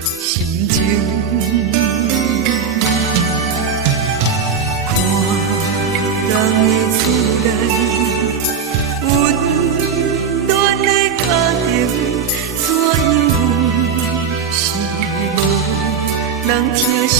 心情。看人的厝内温暖的家庭，怎样是无人疼惜。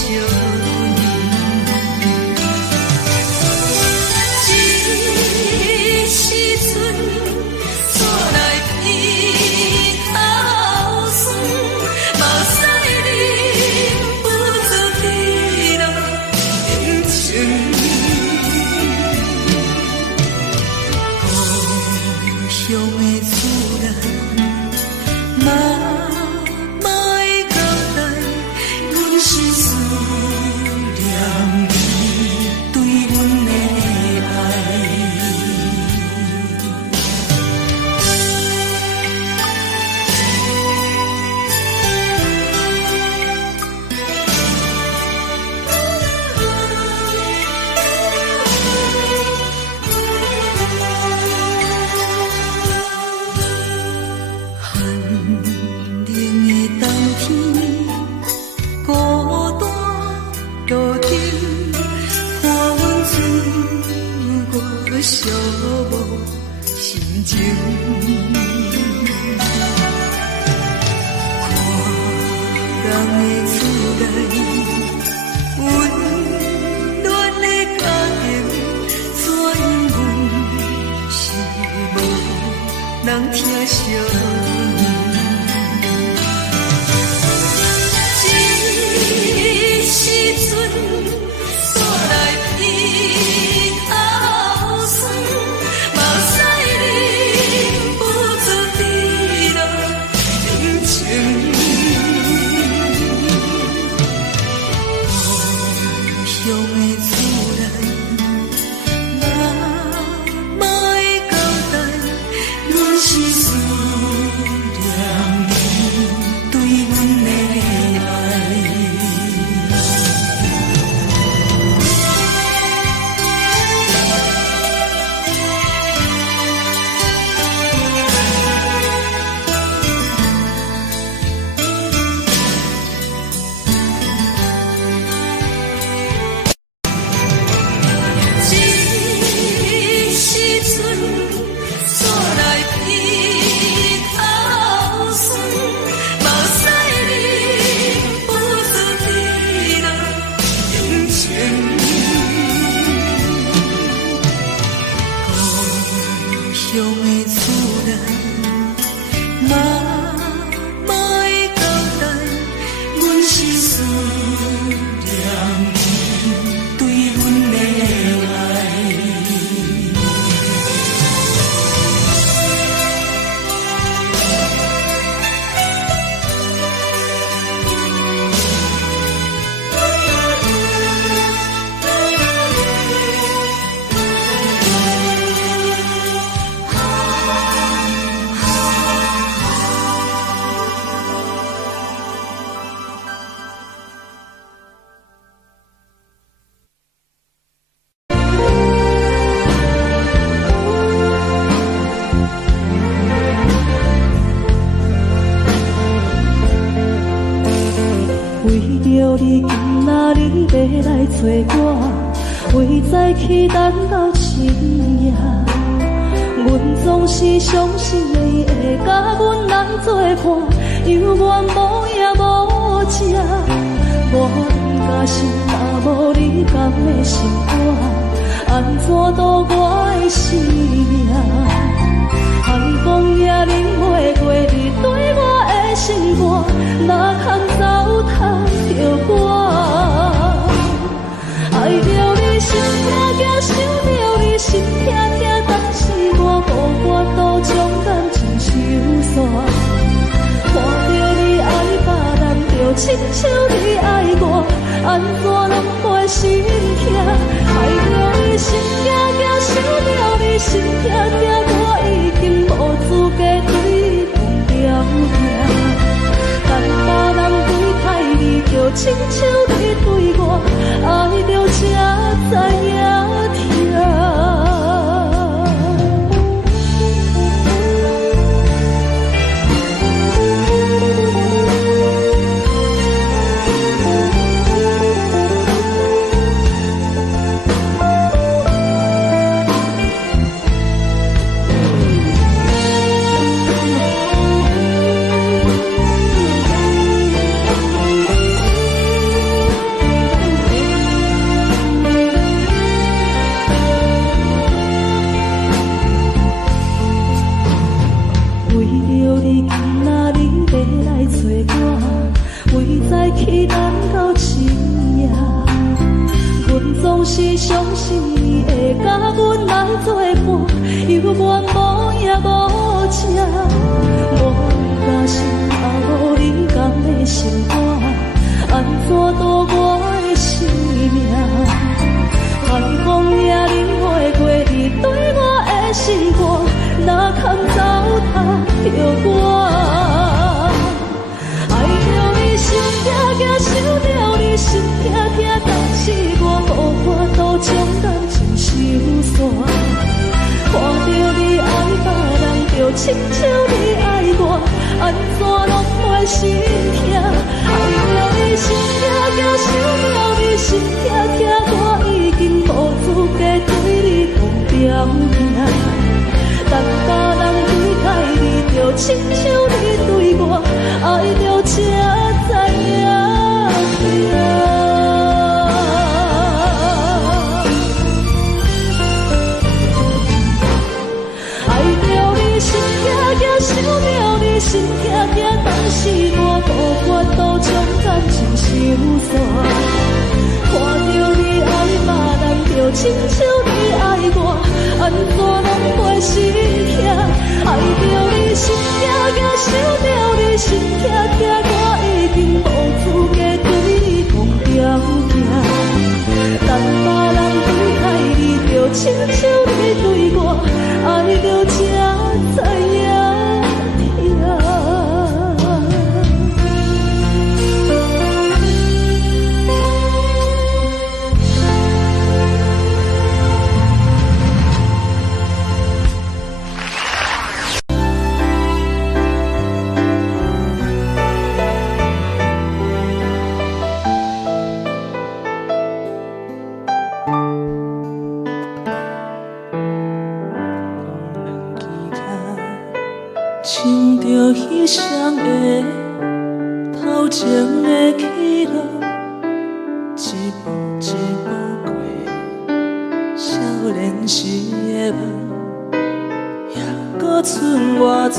为早起等到深夜，阮总是相信你会甲阮来作伴，犹原无影无迹。我不甘心，若无你甘的心肝，安怎度我的生命？寒风也忍袂过你对我的心肝，哪通糟蹋着我？爱着你心痛痛，想着你心痛痛，但是我无法度将感情收煞。看着你爱别人，就亲像你爱我，安怎拢会心痛？爱着你心惊惊，想着你心痛痛，我已经无资格对风了行。但别人对待你，就亲像你对我，爱着才知影痛。再去咱到深夜。阮总是相信你会甲阮来作伴，犹原无影无迹。我甲心也无你甘的心肝，安怎度我的生命？海风也领会过你对我的心肝，哪堪糟蹋着我？爱着你心痛痛，想着你心痛痛，但是我无法度将感情收煞。看着你爱别人，就亲像你爱我，安怎拢袂心痛？爱着你心痛痛，想着你心痛痛，我已经无资格对你讲条件。但别人对待你，就亲像你对我，爱着才知影痛。爱着你心痛痛，想着你心痛痛，但是我无法度将感情收煞。看着你爱别人，就亲像你爱我，安怎拢袂心痛？爱着你心痛痛，想着你心痛痛，我已经无资格对你讲条件。但别人对待你，就亲像你对我，爱着才知影痛。唱着彼双的头前的起落，一步一步过少年时的梦，也搁剩偌多，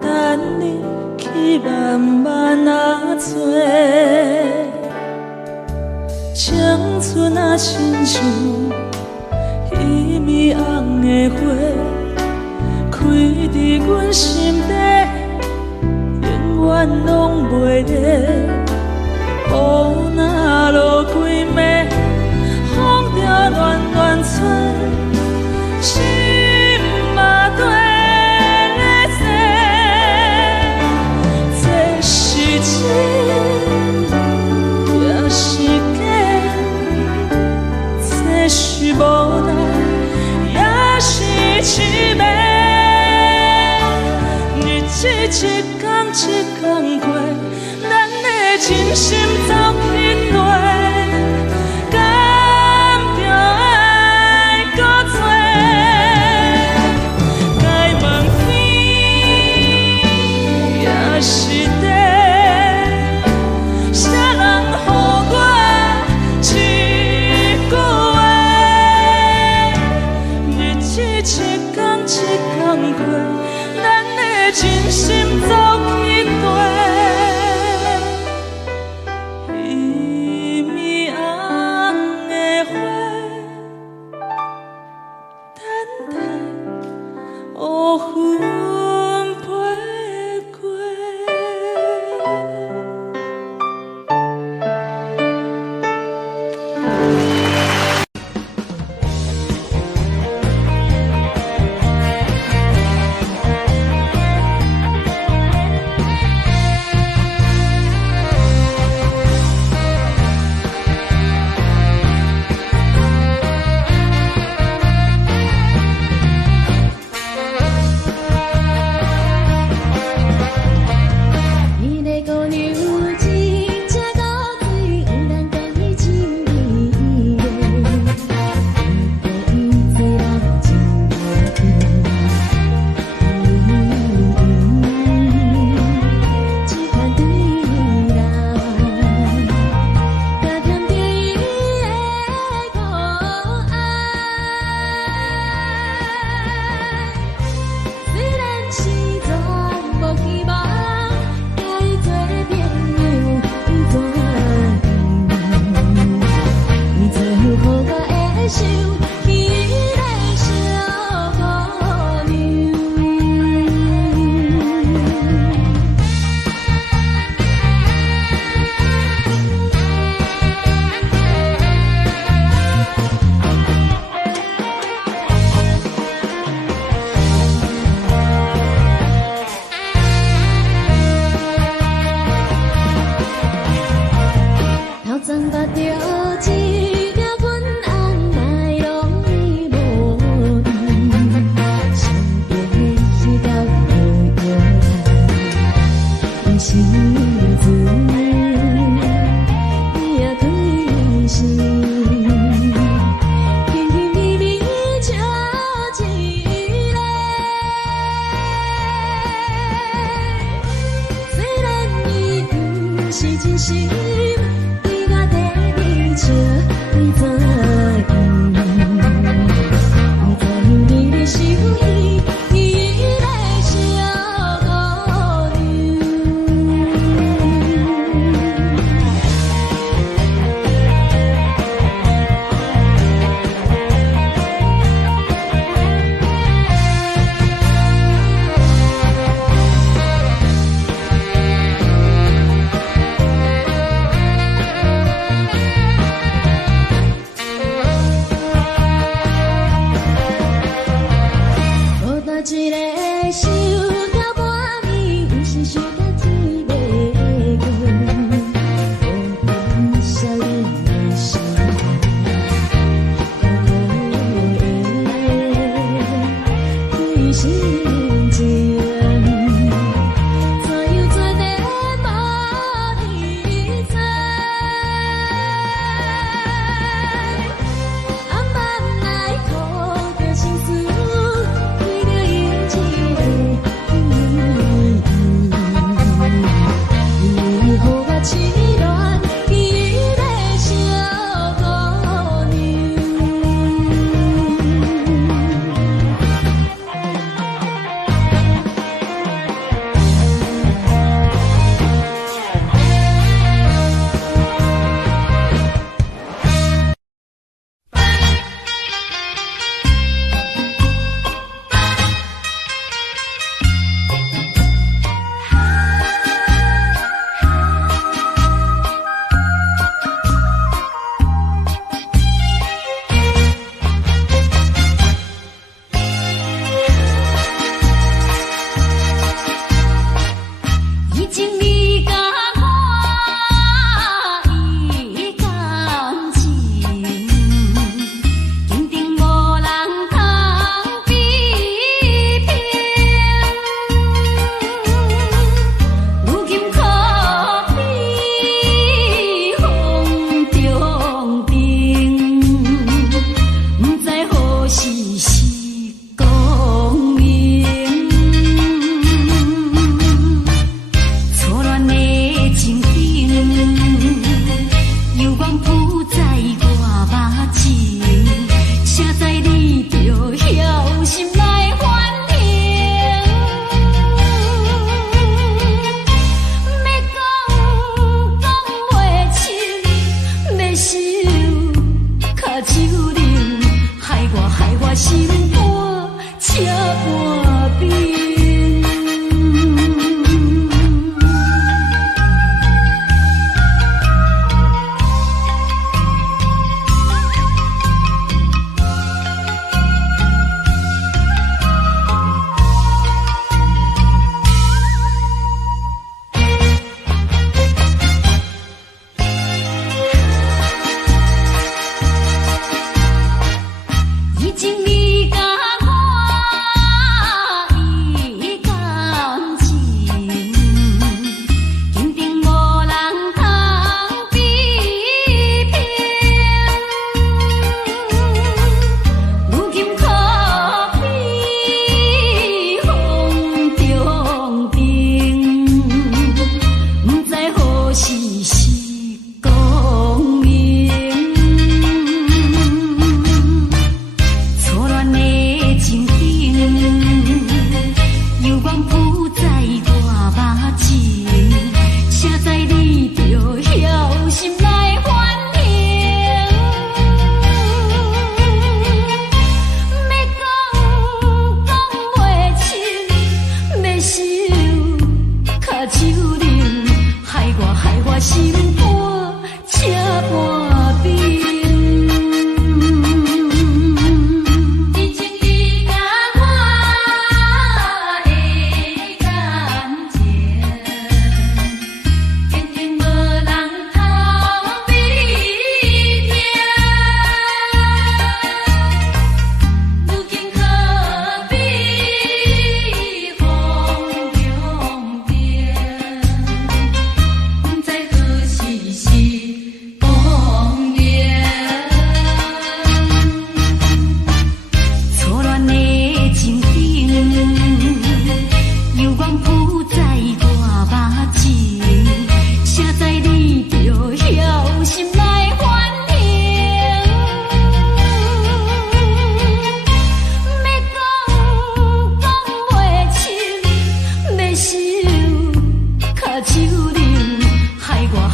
等你去慢慢啊找。青春啊，亲像一暝红的花。开伫阮心底，永远拢袂离。雨若落几暝，风着乱乱吹，心嘛跟咧碎。这是真，也是假，这是无奈，也是凄美。一天一天过，咱的真心走去落，敢着爱搁多？该问天也是地，啥人予我一句话？日子一天一天过。真心走去对。是真心，对我的热情你知影？不知影你的心意，伊在小姑娘。一个想到半暝，有时想到天袂光，无想你的心，对心情，怎样做得无你知？慢来苦着心思。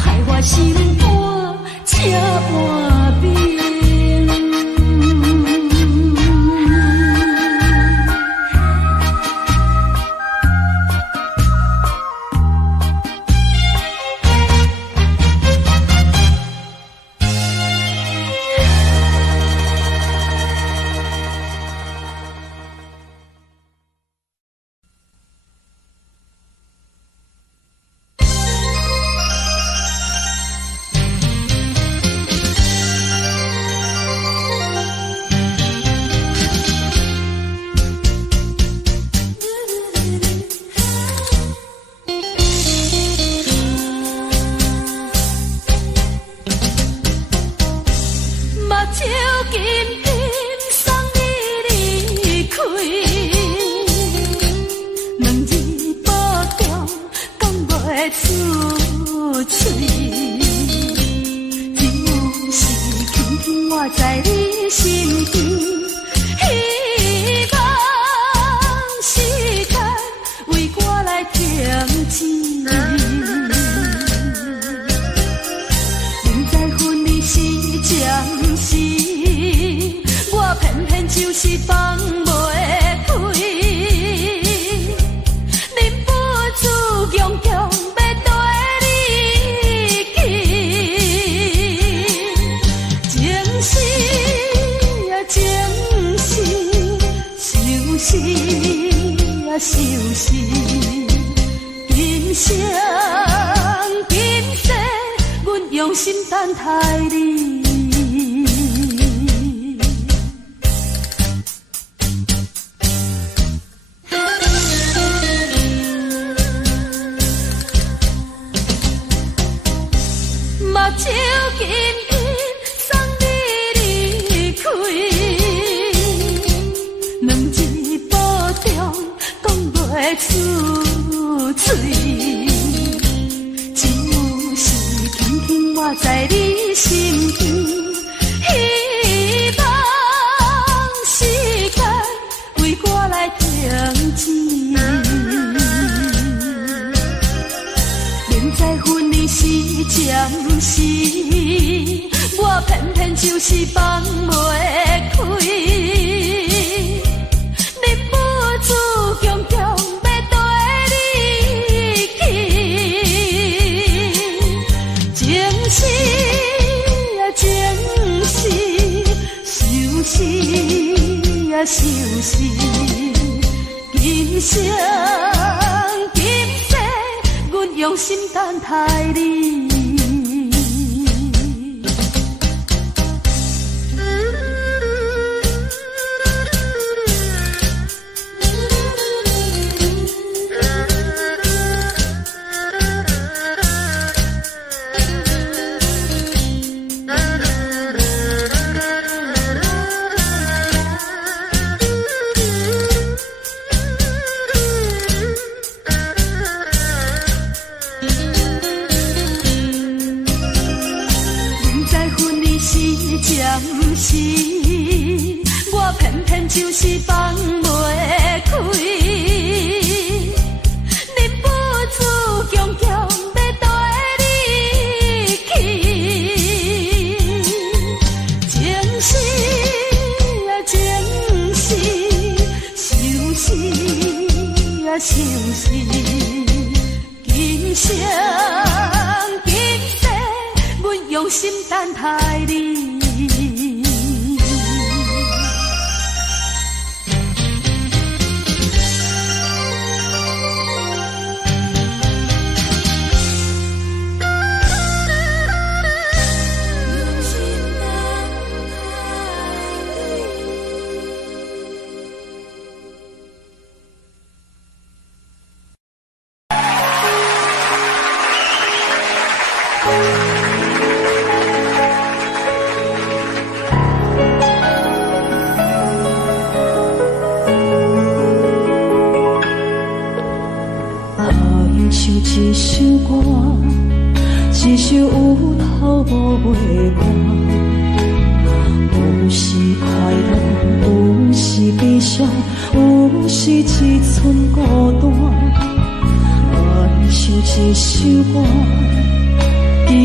害我心肝才换冰。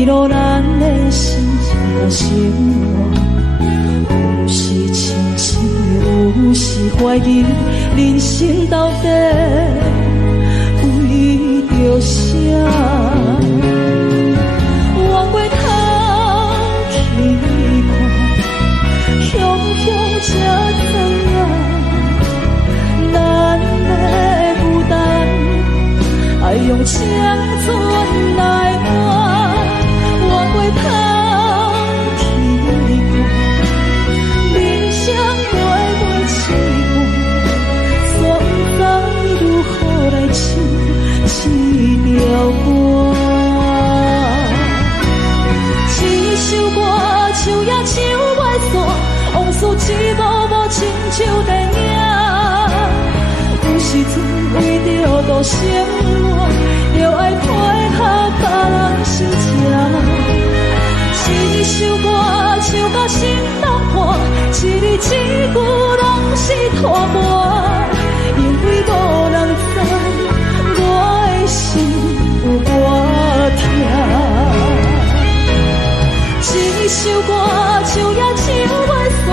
记录咱的心情甲生活，有时清醒，有时怀疑，人生到底为着啥？往回头去看，雄雄才知影，咱的负担爱用青春来换。往回头去看，人生月月痴半，煞不知如何来唱这条歌。一首歌唱也唱袂煞，往事一幕幕亲像电影。有时阵为着度生活，又爱配合别人心情。一首歌唱到心动破，一字一句拢是拖磨，因为无人知我的心有多痛。一首歌唱也唱袂煞，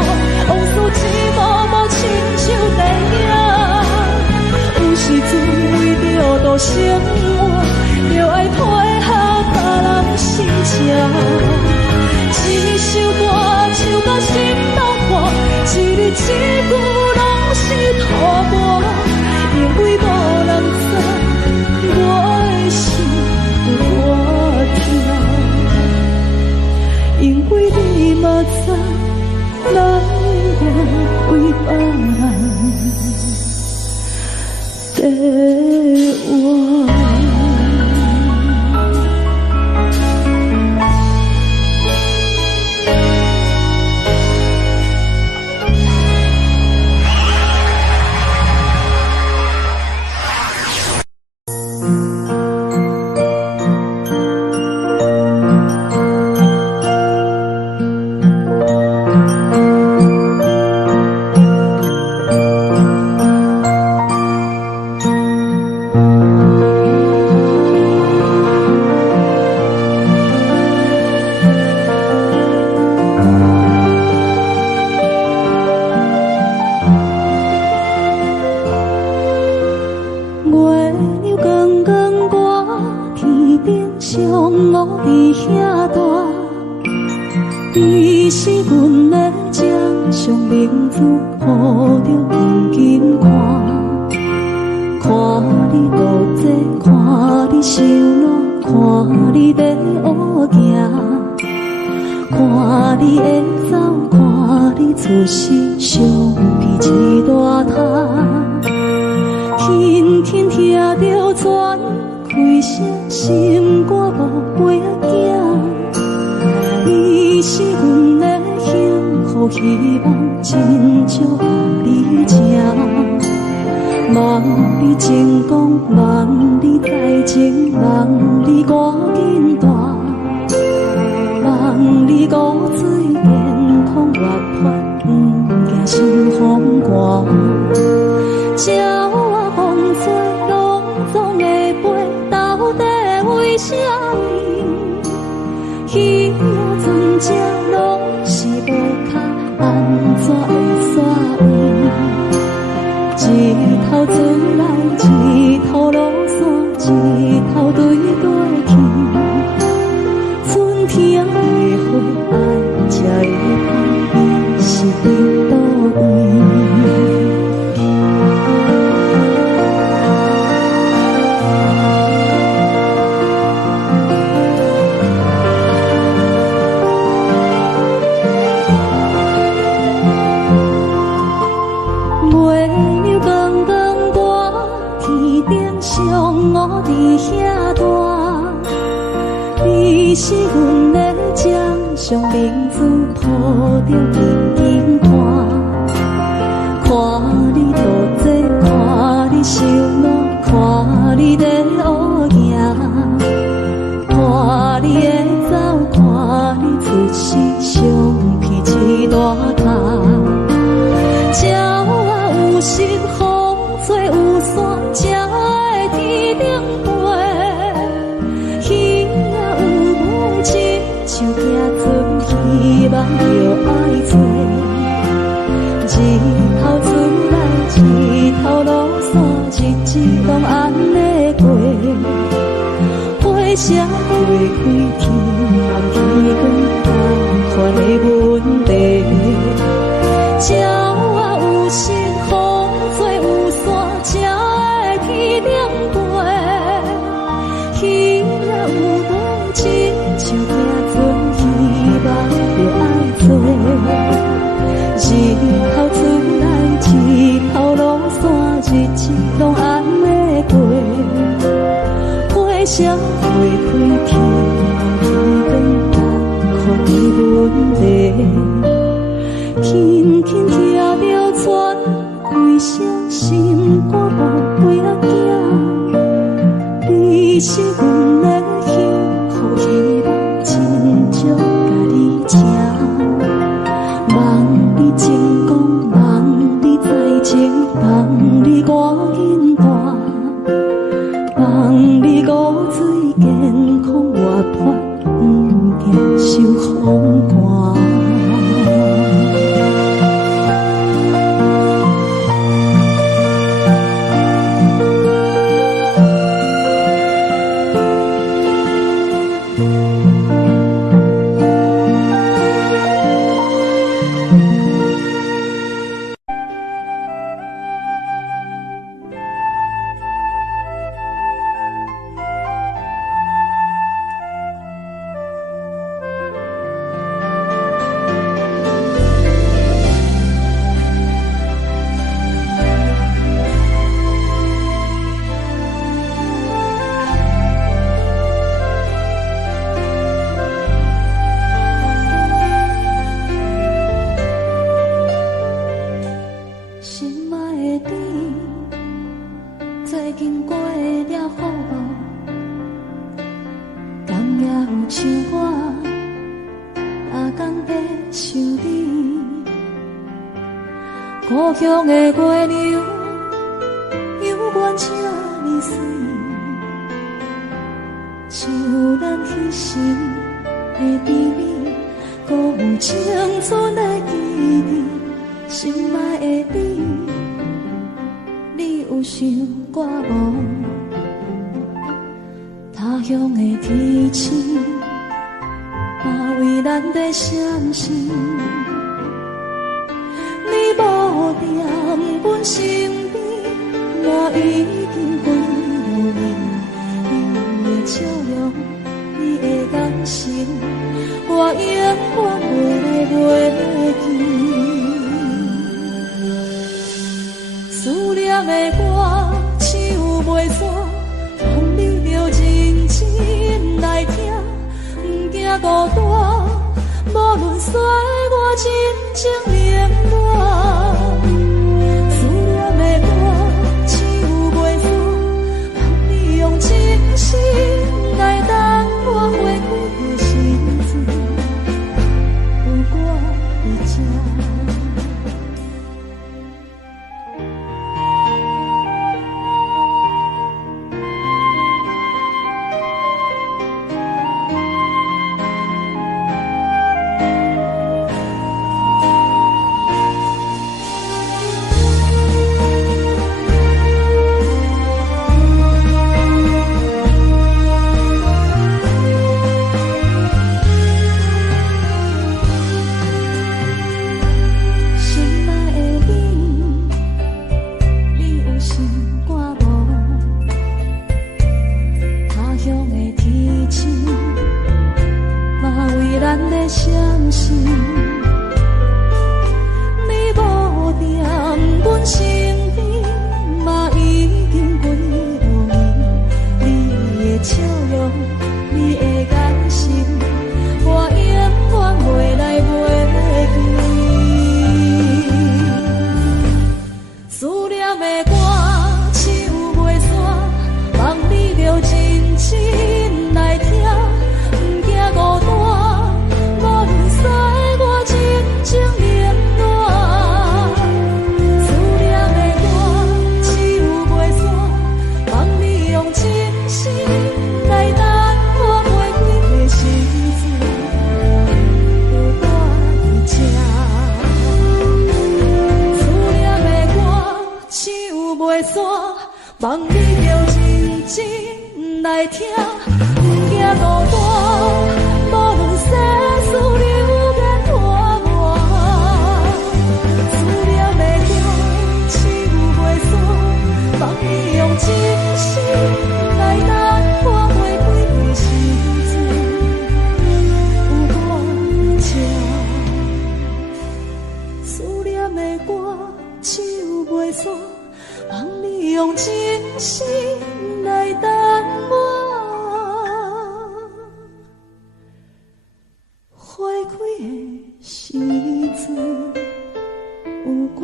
往事一幕幕亲像电影。有时阵为着度生活，又爱配合别人心情。一首歌唱到心动破，一字一句拢是拖磨，因为无人知我的心有多痛。因为你嘛知，咱永远为别人在活。情手行船，希望着爱做。日头出来，日头落山，日子拢安尼过。火车开开天，人去光，但款的问题。鸟啊有心，风做有线，才会天顶飞。鱼啊有尾，亲像行船，希望着爱做。日头出来，日头落山，日子拢安尼过。火车开开天，天光看问题。轻轻听着船开声，心肝无飞啊行。你是阮的幸福，希望亲像甲你听。望你成功，望你在前，望你赶紧大，望你骨髓健康活泼，不惊受风寒。故乡的月亮，犹原这呢水，像咱彼时的甜蜜，搁有青春的记忆。心爱的你，你有想我无？他乡的天星，也为咱在闪烁。你无在阮身边，我已经归无眠。你的笑容，你的眼神，我永远袂来袂记。思念的歌唱袂煞，望你着认真来听，不惊孤单。无论衰我真情冷暖，思念的歌唱袂煞，望你用真心来等我回归的心事，有我在这。望你着认真来听，不惊孤单，无论世事流言拖磨，思念的桥手袂散，望你用真心来等我玫瑰的时阵，有我听，思念的歌手袂散。望你用真心来等我，花开的时阵有我，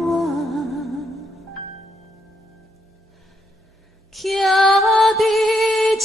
徛伫这。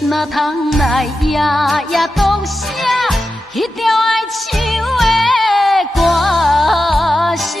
哪通来夜夜当写迄条爱唱的歌词？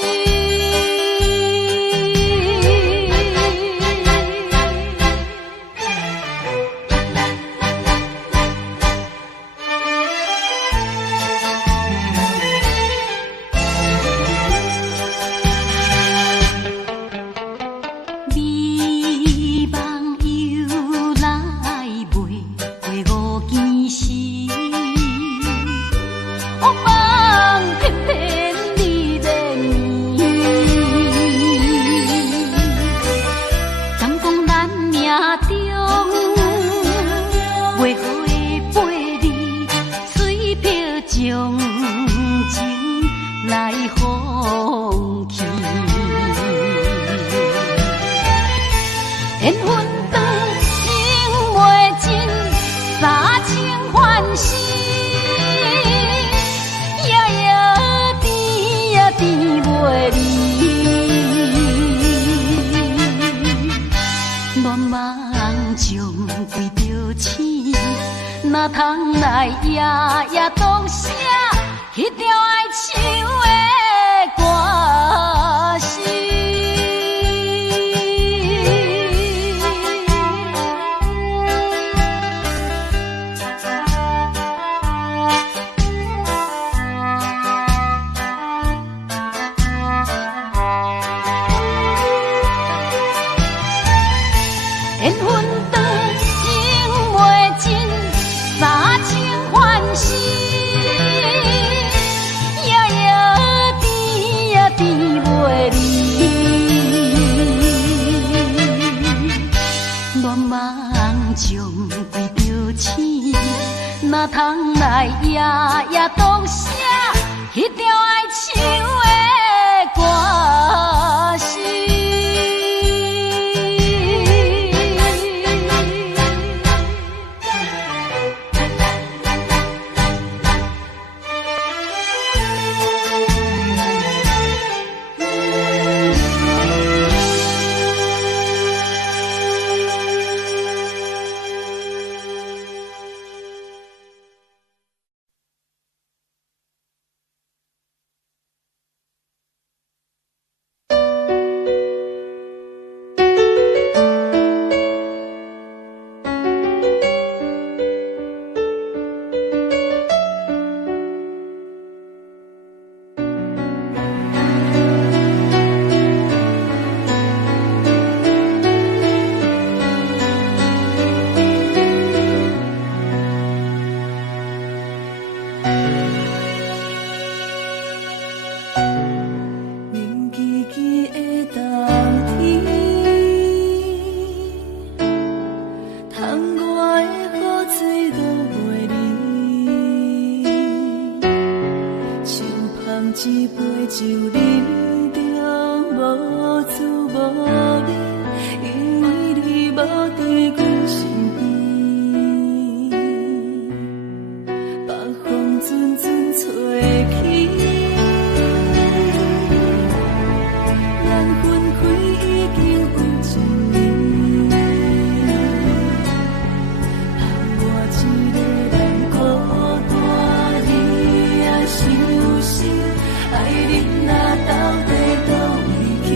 哪通来夜夜当写迄条爱唱的歌词？缘分长，情袂尽。三情欢喜，夜一杯酒饮着无滋无味，因为你无伫阮身边。北风阵阵吹起，咱分开已经有一年，盼我一个人孤单，你也是有心，爱你若到底倒位去？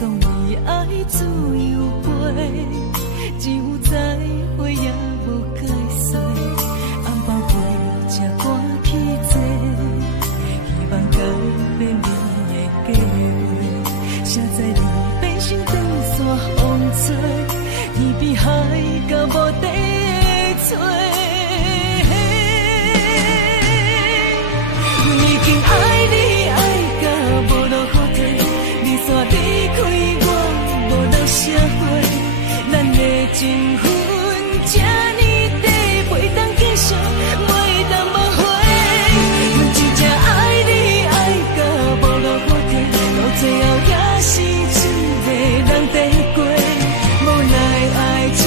讲你爱自由飞，只有再会也无解释。红包花才赶去坐，希望改变你的计划。谁知你变成长线风吹，天边海到无底的吹。我已经爱你爱到无路可退，你煞离开我无留社会，咱的情分这呢短，袂当继续，袂当挽回。我真正爱你爱到无路可退，到最后也是一个人在过，无奈爱情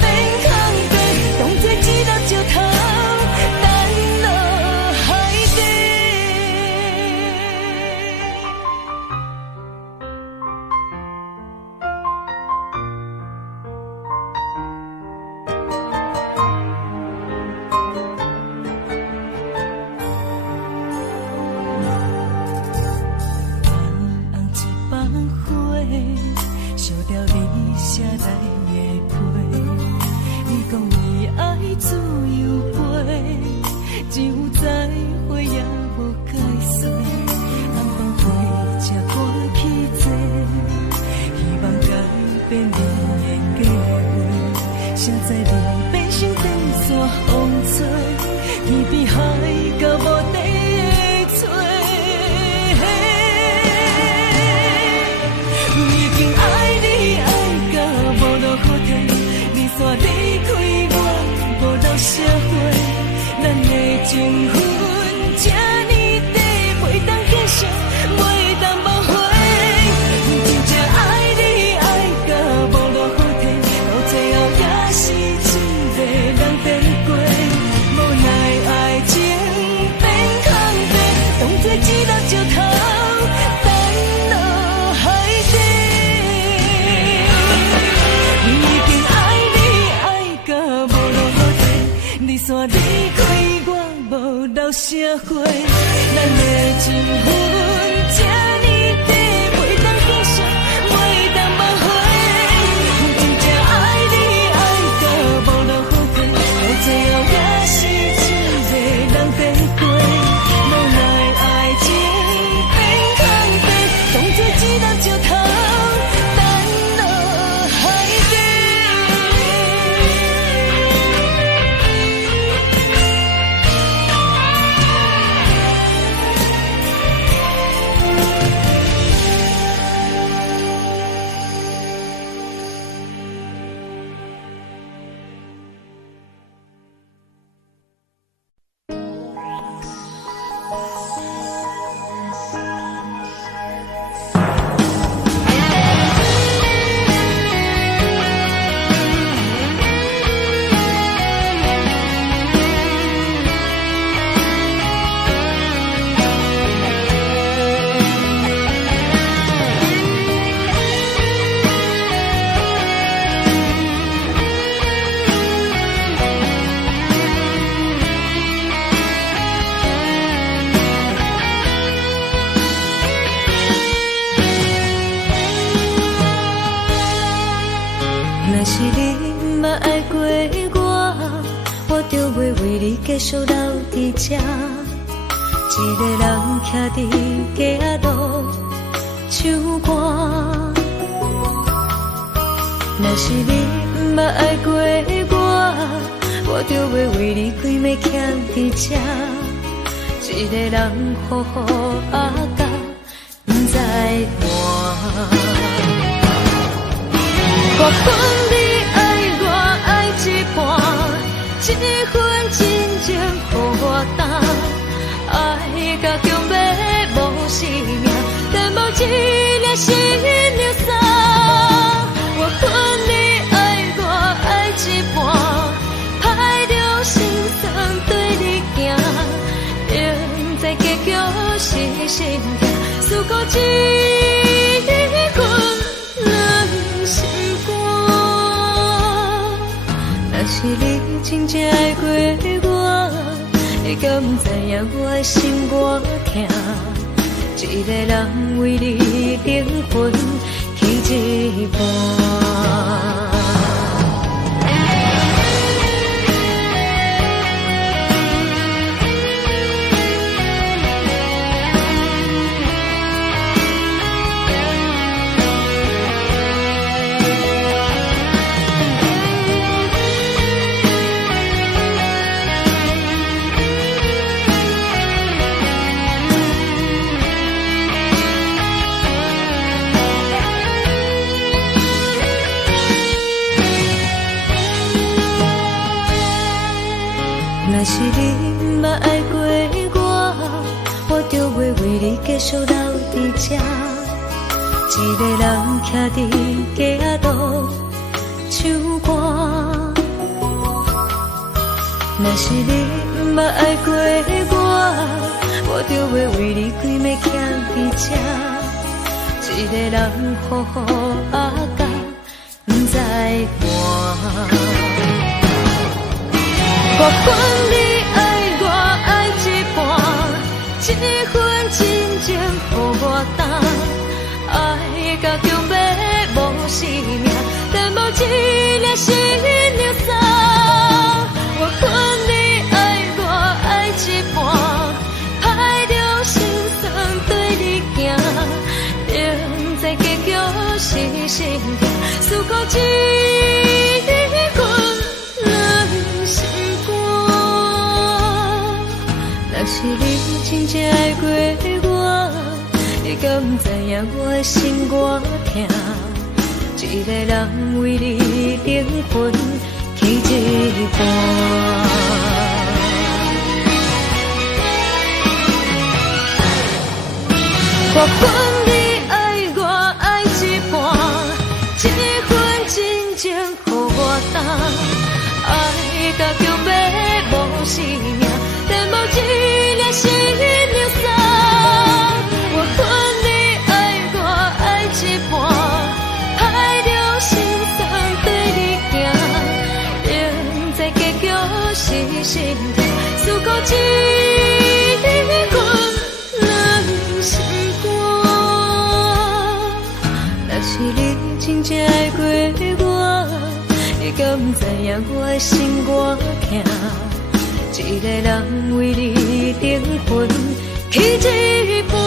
变空白，当作一粒石头。社会，咱的情分这呢短，袂当继续，袂当挽回。真正爱你爱到无路可退，到最后也是一个人在过。无奈爱情变空白，当作一粒石头，弹落海底。若是你嘛爱过我就袂为你继续留伫这，一个人徛伫街路唱歌。若是你嘛爱过我就袂为你规暝徛伫这，一个人好好啊甲不知寒。我分你爱我爱一半，这份真情予我担，爱甲强要无生命，但无一粒心流散。我分你爱我爱一半，歹着心酸对你行，明知结局是心痛，思顾一困难心肝。若是你真正爱过我，你敢不知影我的心多痛？一个人为你灵魂伴。若是你嘛爱过我就袂为你继续留伫这，一个人徛伫街仔路唱歌。若是你嘛爱过我就袂为你规暝徛伫这，一个人好好啊甲不知寒。我管你爱我爱一半，这份真情予我担，爱甲强要无生命，但无一粒心流散。我管你爱我爱一半，歹着心酸对你行，明知结局是心痛，思苦一份人心。若是你真正爱过我，你敢不知影我的心多痛？一个人为你灵魂去一半。我管你爱我爱一半，这份真情予我担，爱甲强要无生命，但无一粒心流散。我管你爱我爱一半，歹着心酸对你行，明知结局是心痛，思苦一份人心肝。若是你真正爱过我，你敢不知影我的心多痛？一个人为你灵魂去一半。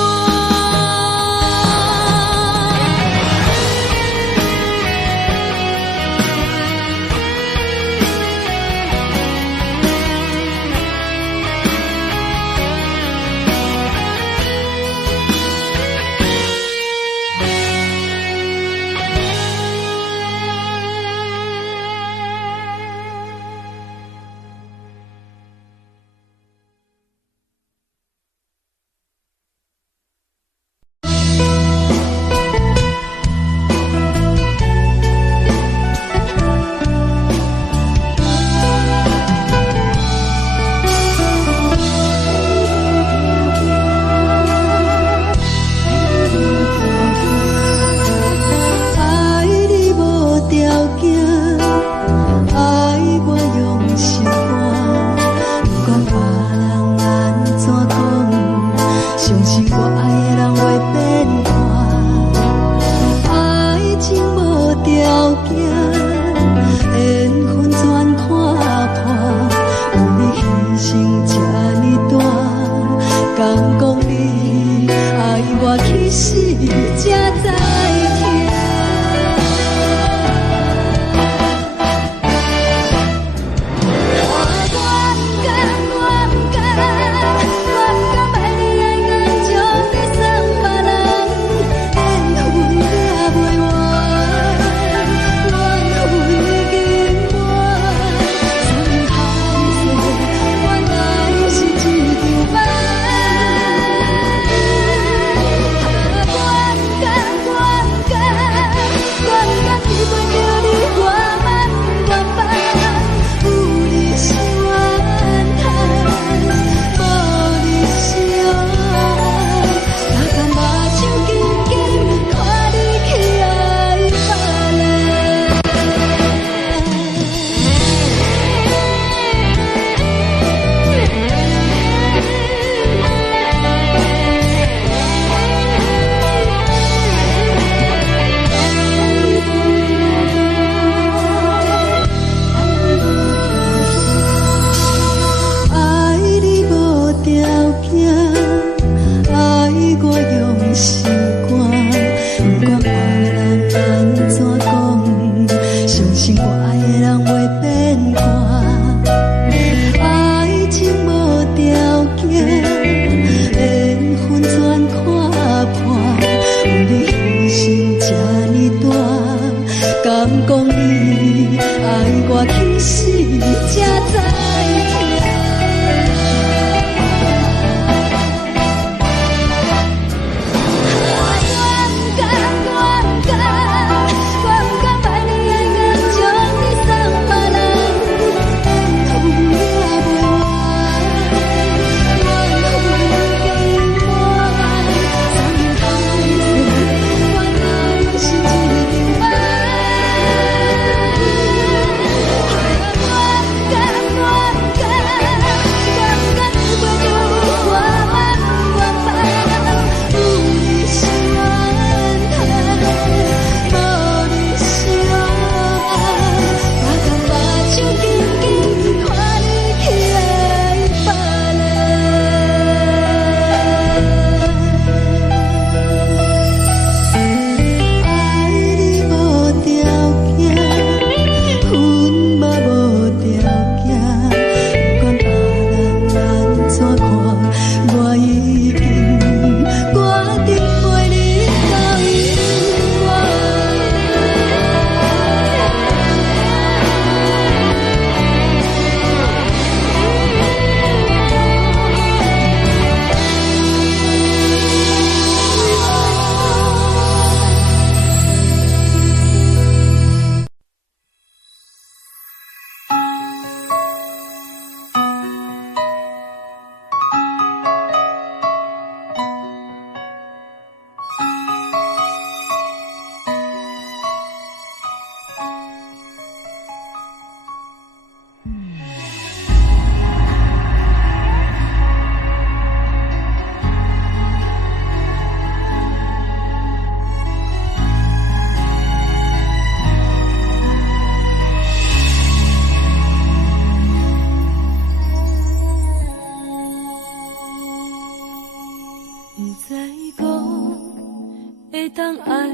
会当爱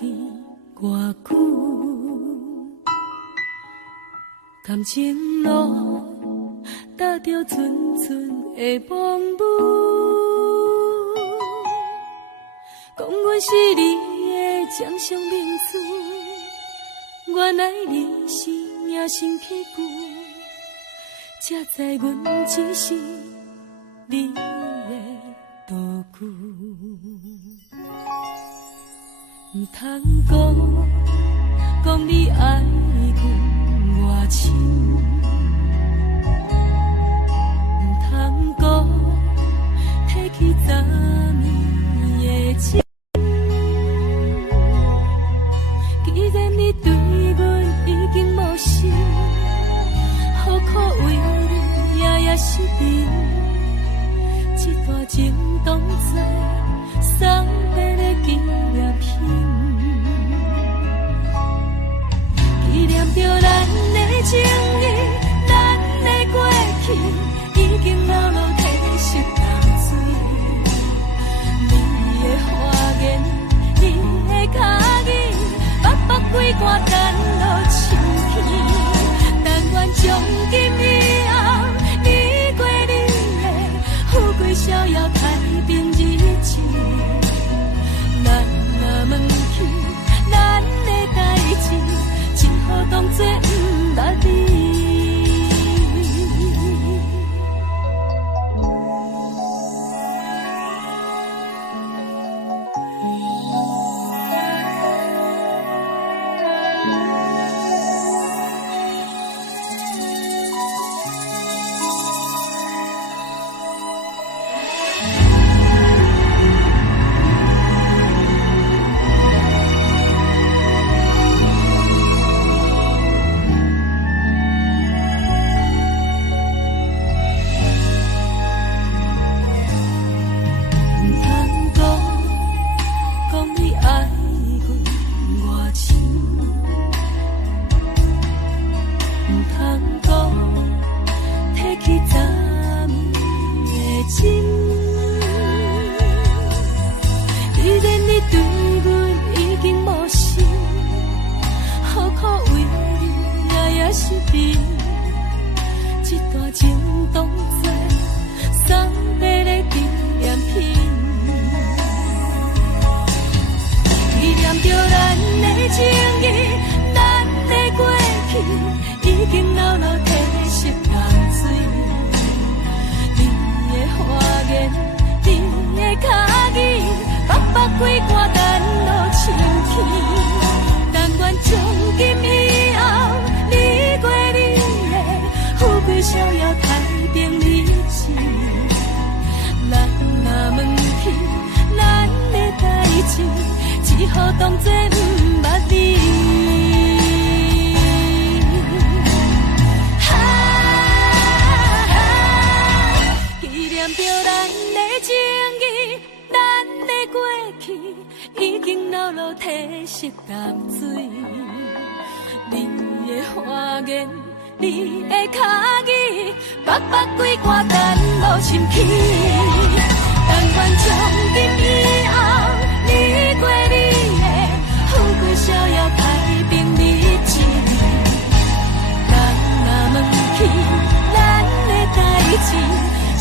你偌久？感情路踏着纯纯的梦雾，讲阮是你的掌上明珠，原来你是命生屁股，才知阮只是你的道具。唔通讲你爱阮偌深，唔通讲提起昨暝的情。既然你对阮已经无心，何苦为你夜夜失眠？这段情当作送别的纪念品。纪念着咱的情谊，咱的过去，已经老老褪色淡水。你的花言，你的脚语，白白几段等落深片。但愿从今以后，你过你的富贵逍遥太平日子。咱若问起咱的代志，只好当作不捌你。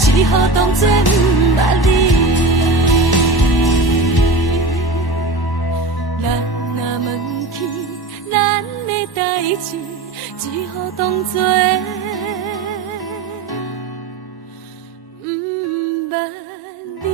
只好当作不捌你。咱若问起咱的代志，只好当作不捌你。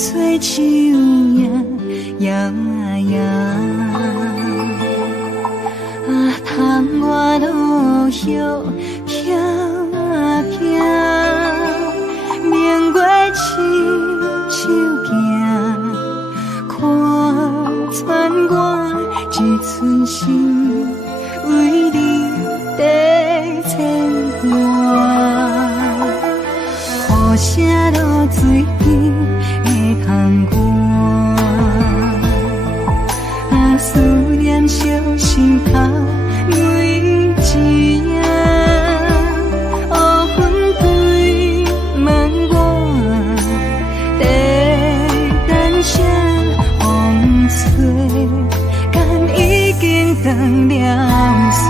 吹树叶摇啊摇，窗外落叶飘啊飘，明月亲手行，一寸心为你在牵挂，雨声落水边的窗外，思念烧心头每一夜，黑云对门外，在等啥风吹，敢已经断了线。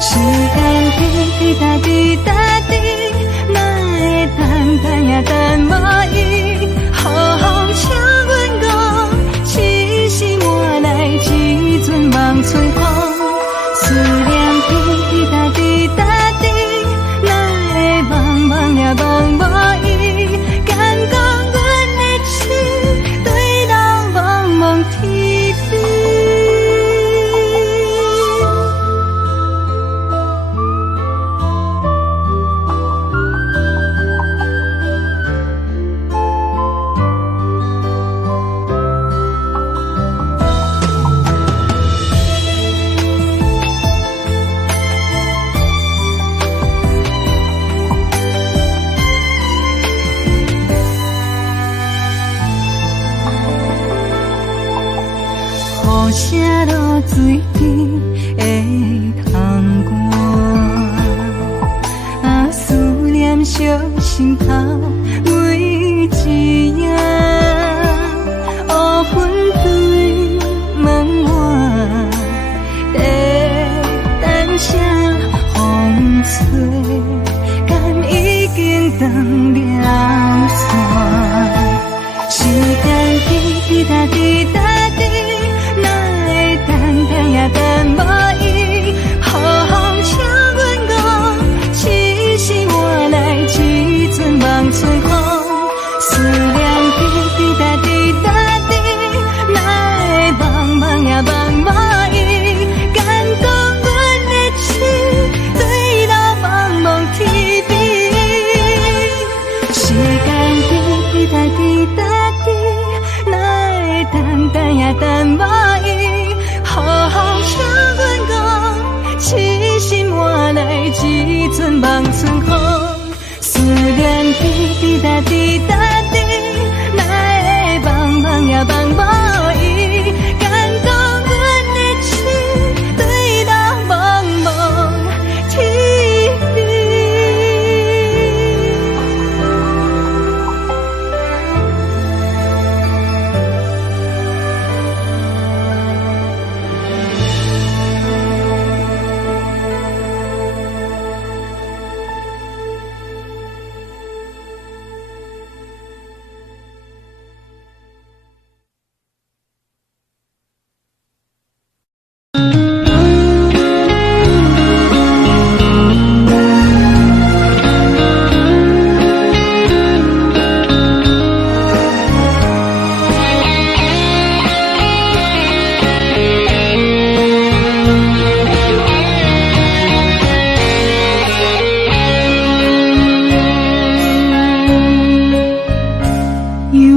时间滴答滴答滴，哪会等也等无伊？好好请阮讲，痴心换来一阵梦吹风。思念滴答滴答滴，哪会梦也梦无伊？敢讲阮的痴，对人茫茫天边。雨声落水边的窗外，思念烧心头每一夜，黑云对门外，在等啥风吹，敢已经断了线。时间滴答滴答滴，等也等无伊，好好请阮讲，痴心换来一阵梦吹风。思念滴答滴答滴，哪会梦也梦无伊？敢讲阮的痴，对人茫茫天边。时间滴答滴答滴，哪会等也等无伊？好好请阮讲，痴心换来一阵梦春风。思念滴答滴答滴，哪会梦也梦无伊？敢讲阮的痴，对人茫茫天边。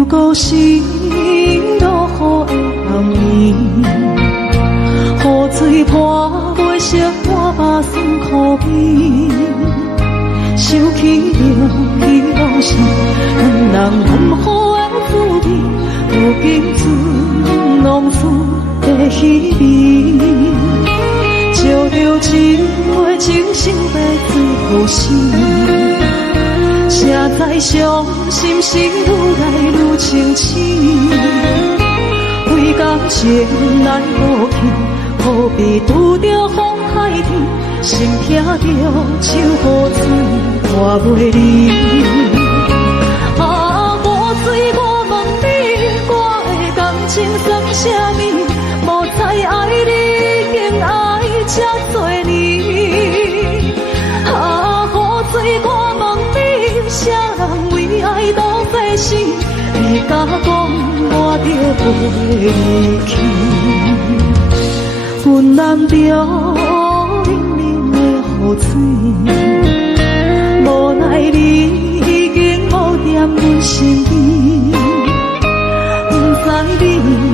故事落雨的暗暝，雨水泼袂湿我目酸苦悲，想起了彼拢是阮人满好的滋味，如今只拢厝的稀微，照着一回真心要最好心。谁知伤心是愈来愈清醒，为感情来无去，何必拄着风海天，心痛着手雨水拖袂离。啊，雨水，我问你，我的感情算啥物？无猜爱你，竟爱这多年。啊，雨水，我问你，啥人为爱都费心，会甲讲我着袂去？阮难着冷冷的雨水，无奈你已经无踮阮身边，不知你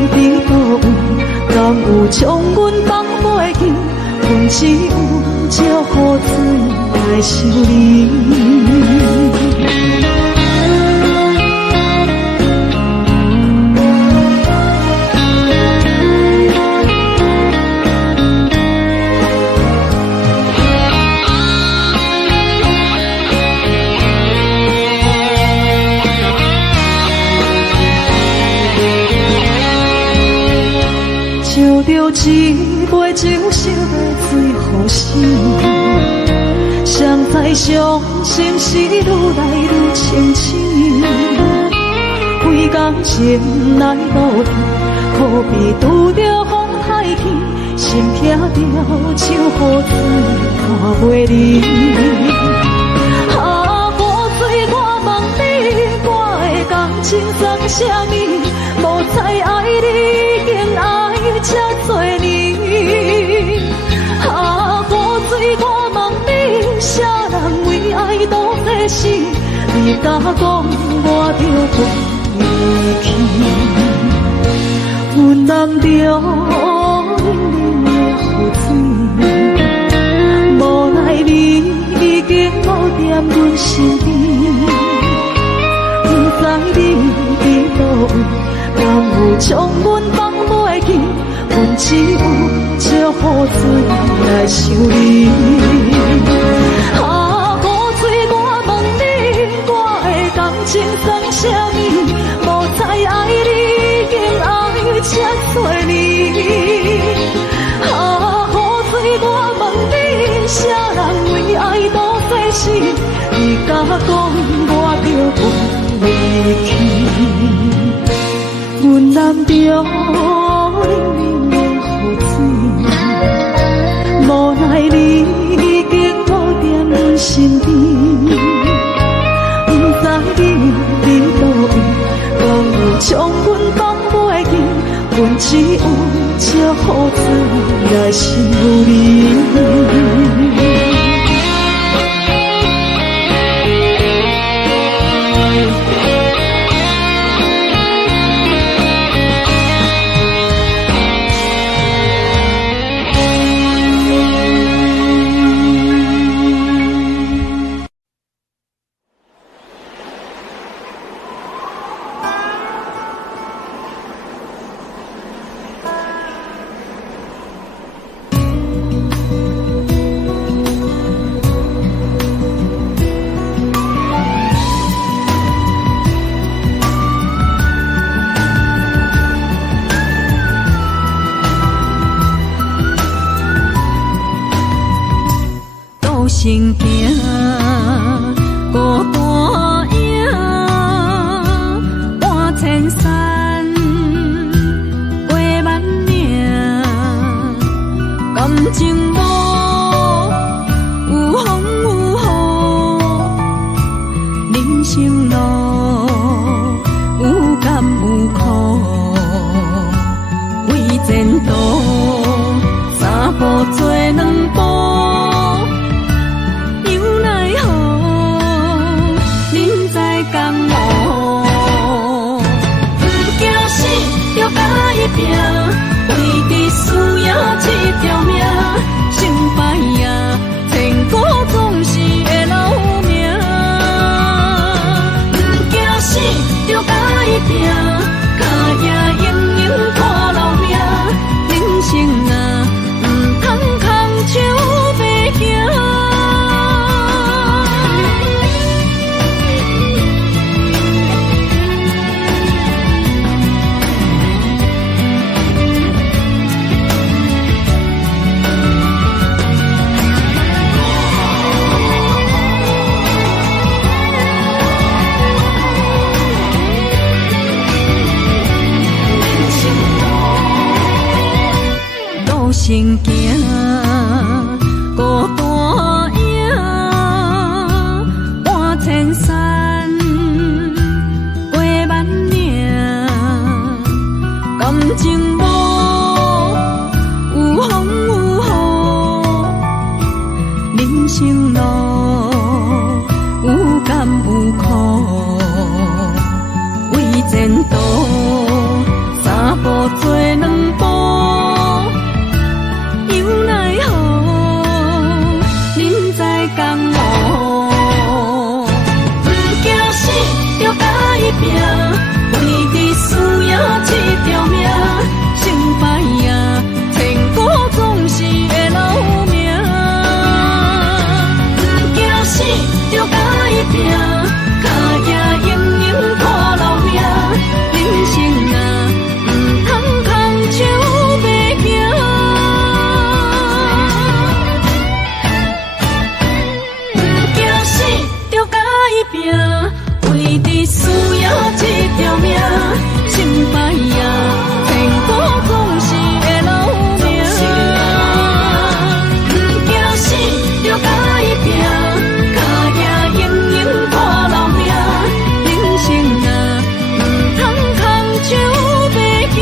伫倒位。只有借雨水来想你。烧着一杯酒，烧来最好心。谁知伤心事愈来愈清醒。几工前来路边，可比拄着风太起，心痛着像雨水看袂离。啊，雨水，我问你，我的感情算啥物？无再爱你，竟爱这多年。啊，雨水，我问你，啥人为爱多这死？你甲讲我着离去，阮淋着冷冷的雨水，无奈你已经无踮阮身边，不知你伫倒位。敢有将阮放袂记？阮只有借雨水来想你。啊，雨水，我问你，我的感情算啥物？无再爱你，竟爱这多年。啊，雨水，我问你，啥人为爱多这死？你甲讲我着离去。阮淋着冷冷的雨水，无奈你已经无踮阮身边，不知你伫倒位，敢有将阮放袂记？阮只有借雨水来想你。心行孤单影，半千山，过万岭，感情无有风有雨，人生路有甘有苦，为前途三步做两步。为你需要一条命，成败呀，天高总是会留名。不惊死，就甲伊拼，脚也硬硬拖老命。人生啊，唔通空手白行。行孤单影，半千山，过万岭，感情无有风有雨，人生路有甘有苦，为前途三步做两步。有奈何，拼，为你需要这条命，成败赢，天国总是会留名。不惊死，就甲伊拼，脚也硬硬看老命。人生啊，唔通空手白行。不惊死，就甲伊拼。为你需要这条命，成败赢，天国总是会留名。不惊死，就甲伊拼，脚也硬硬看老命。人生啊，唔通空手白行。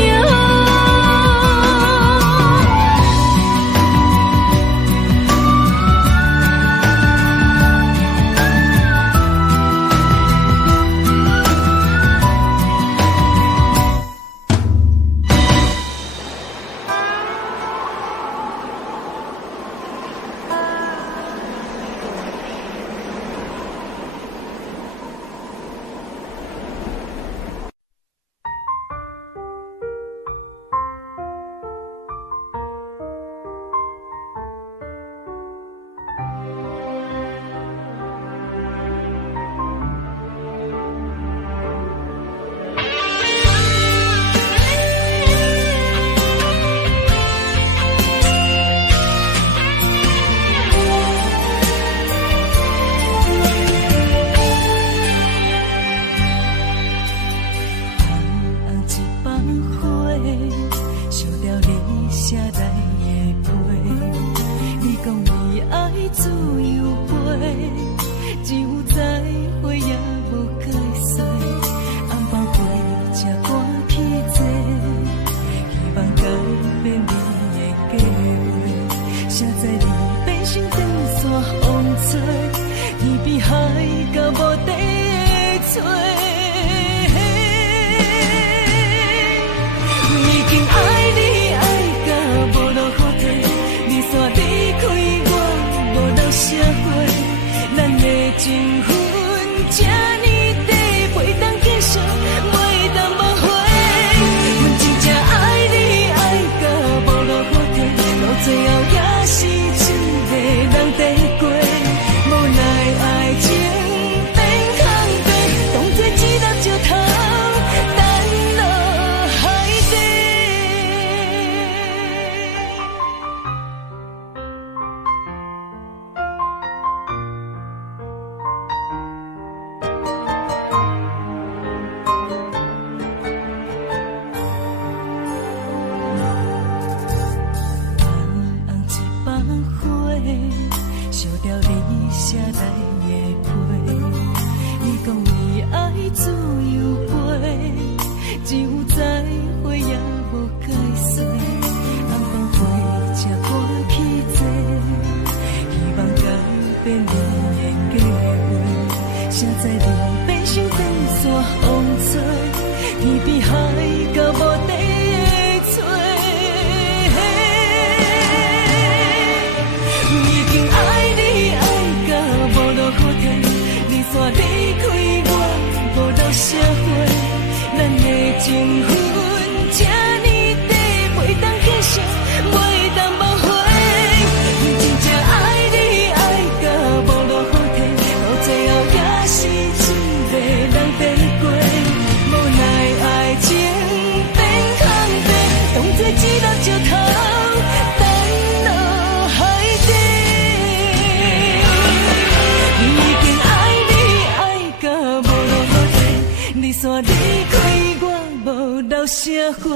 社会，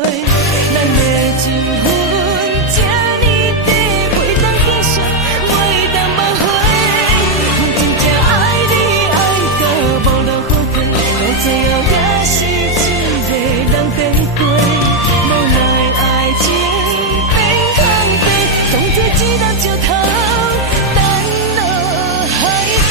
咱的情分这呢短，袂当继续，袂当挽回。真正爱你爱到无路可退，到最后也是一个人白过。无奈爱情变空白，当作一粒石头沉落海底。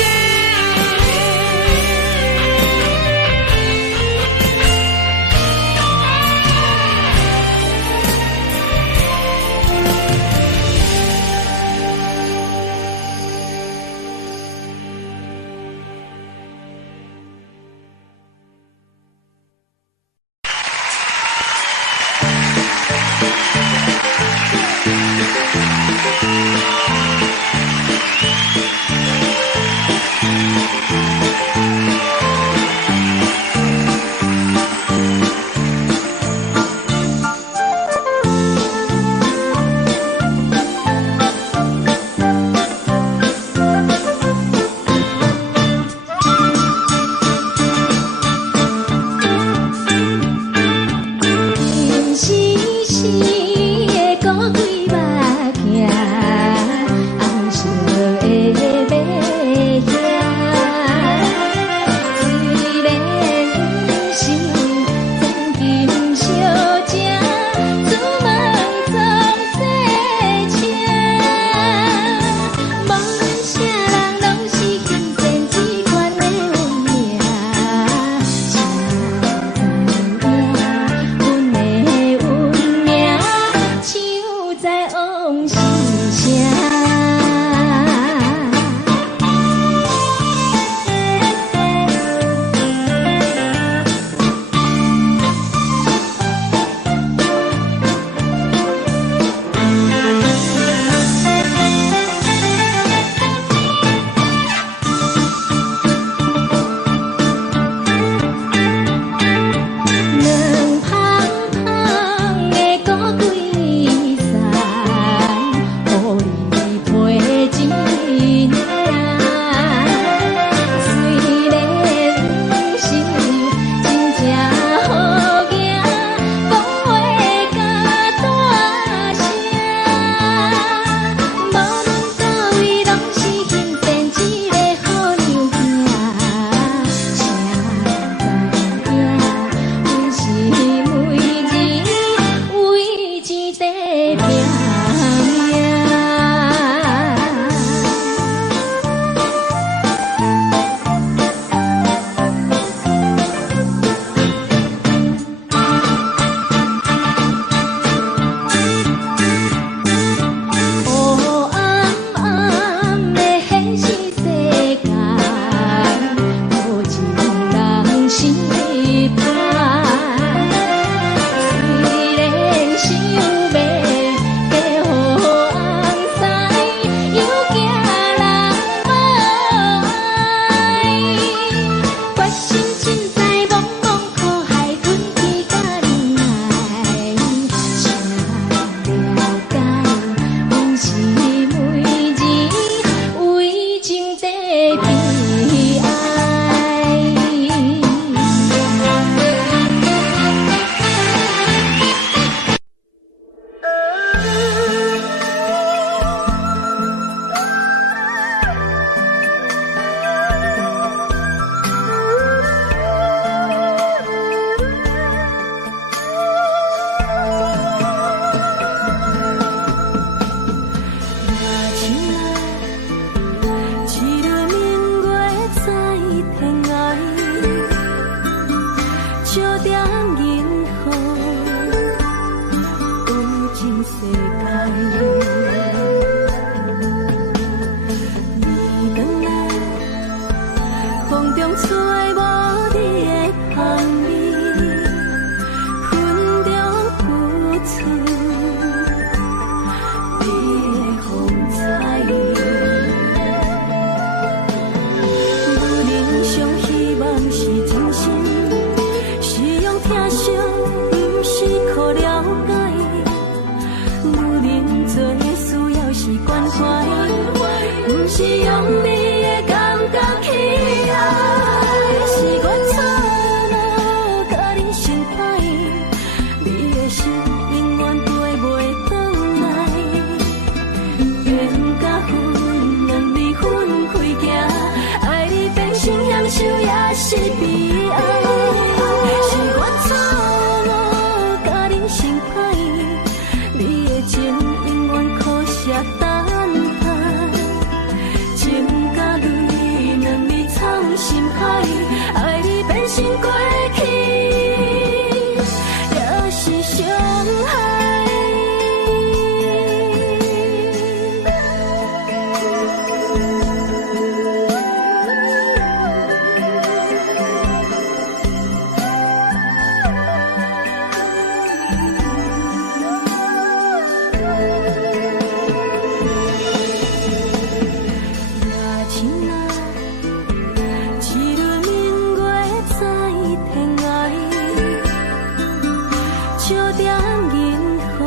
小点银河，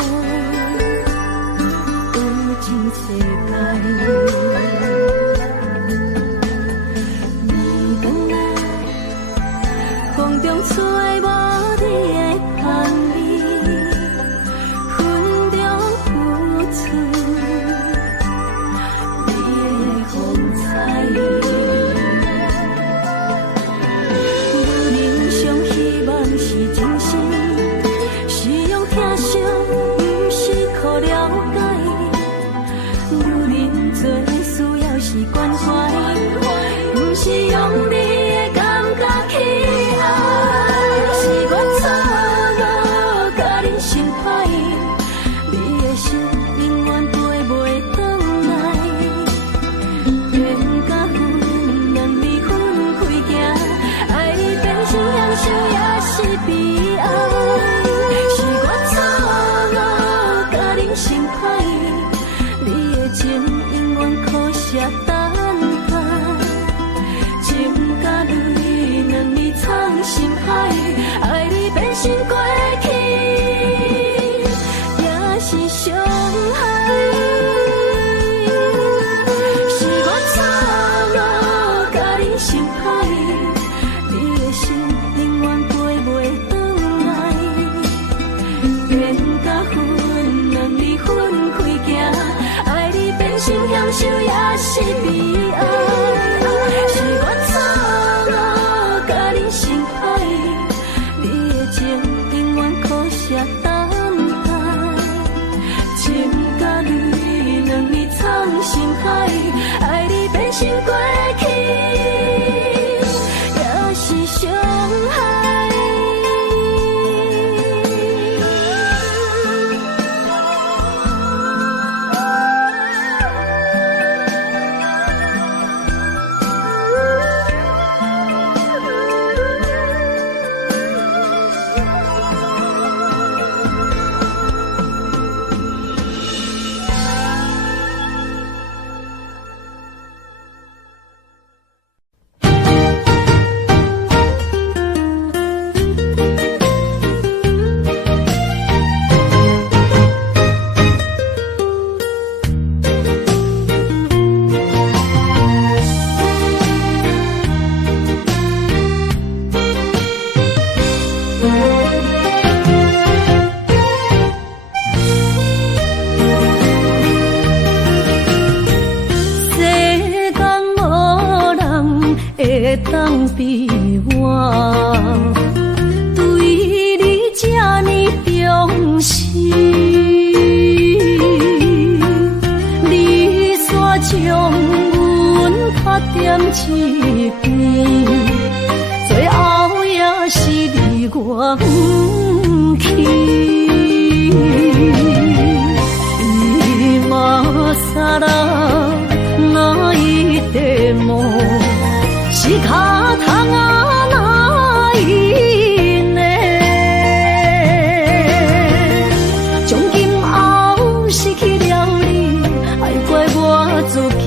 有情世界。暝光来，风中吹无你的香味，云中浮出你的风采。我人生希望是真心，是用疼惜，不是靠了解。女人最需要是关怀，不是用你的感觉去爱。是我错误，甲你心歹，你的心永远飞袂转来。变甲分两离分开行，爱你变成享受也是悲哀。是我错误，甲你心歹，你的情永远可惜等待。情甲泪两字藏心海，爱你变成过去，也是伤害。是我错误，甲你心歹，你的心永远飞袂转来。变甲分两离分开行，爱你变成享受也是悲哀。是我错误，甲你心歹，你的情永远可惜等待。情甲泪两字藏心海，爱你变成过去，也是伤害。会当比我对你这呢重视，你煞将阮拍点一边，最后也是你我不去。今さら泣いても仕方がないね。从今后失去了你，爱怪我自己。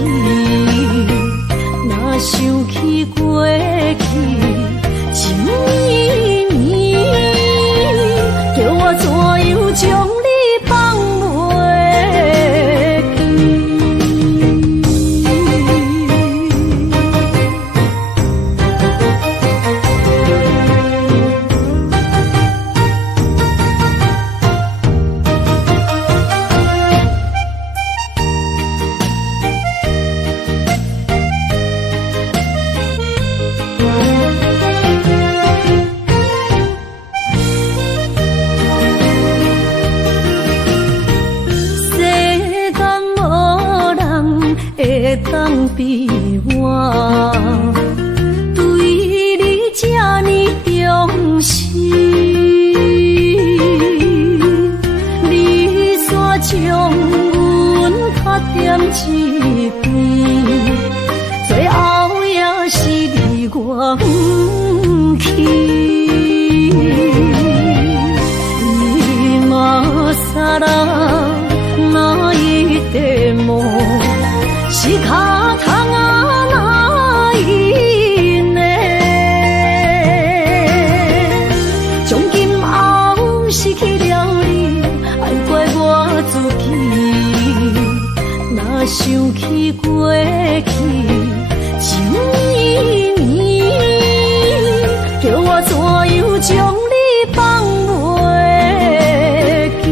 若想起过去情绵绵，叫我怎样将你放袂记？会当比我对你这呢重视，你煞将阮拍点一边，最后也是你我不去。今ら泣いても仕方がないね。从今后失去了想起过去情绵绵，叫我怎样将你放袂记？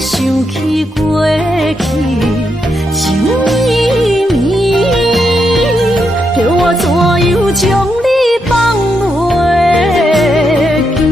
想起过去情绵绵，叫我怎样将你放袂记？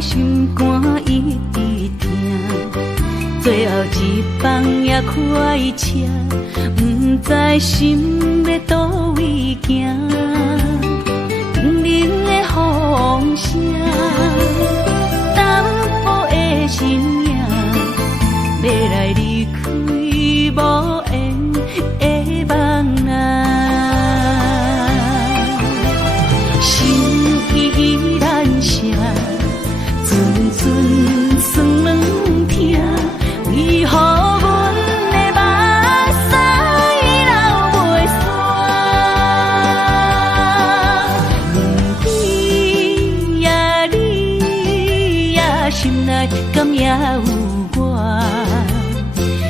心肝一直疼，最后一放也开车，不知心要倒位行，冷冷的风声，淡薄的身影，要来离开无缘的梦啊，心依然舍。阵阵酸软痛，为何阮的目屎流袂煞？不知呀你呀心内敢也有我？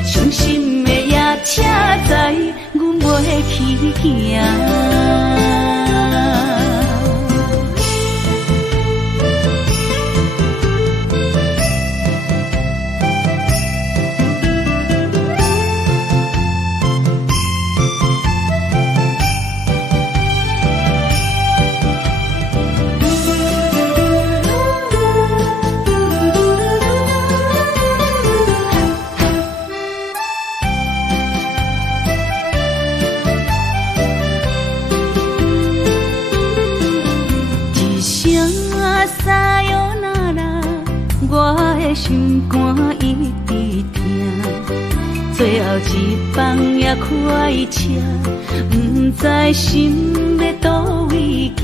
伤心的夜车载，阮袂去行。心肝一直疼，最后一放也开车，不知心要倒位行。